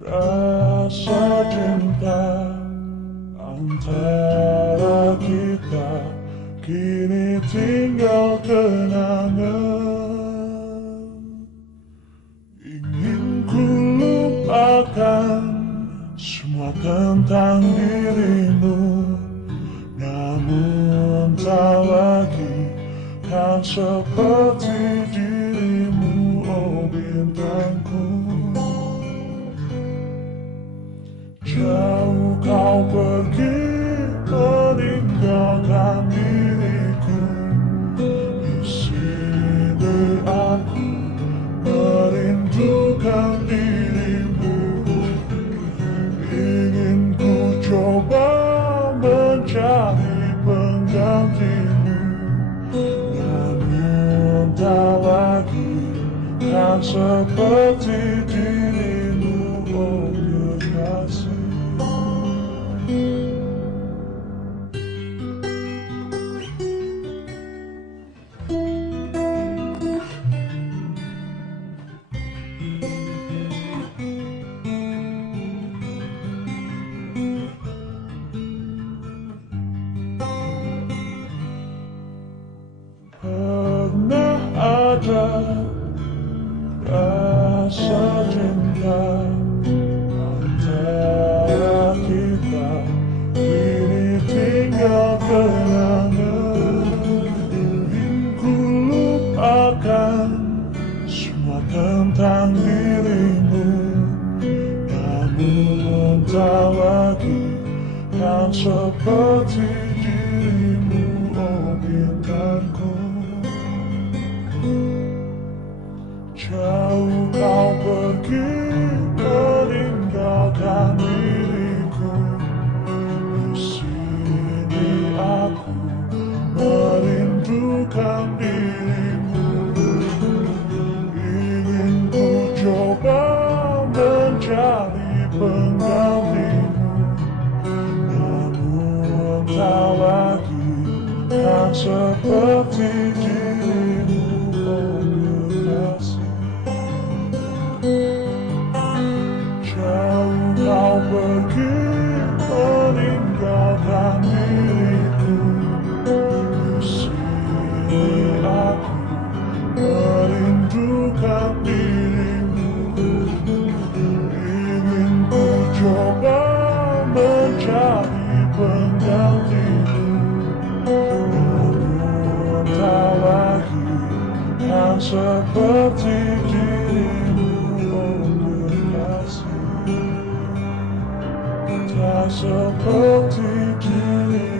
Rasa cinta antara kita kini tinggal kenangan. Ingin ku lupakan semua tentang dirimu, namun tak lagi kan seperti dirimu, oh bintangku. Jauh kau pergi meninggalkan diriku. Di sini aku merindukan dirimu. Ingin ku coba mencari penggantimu, namun tak lagi kan seperti dirimu, oh kekasih. Pernah ada rasa cinta antara kita, kini tinggal kenangan. Ingin ku lupakan semua tentang dirimu, namun tak lagi kan seperti dirimu, oh bintangku. Jauh kau pergi meninggalkan diriku. Di sini aku merindukan dirimu. Ingin ku coba mencari penggantimu, namun tak lagi kan seperti dirimu, oh kekasih. Jauh kau pergi meninggalkan diriku. Di sini aku merindukan dirimu. Ingin ku coba mencari penggantimu, namun tak lagi kan seperti dirimu, oh kekasih. Tak seperti dirimu.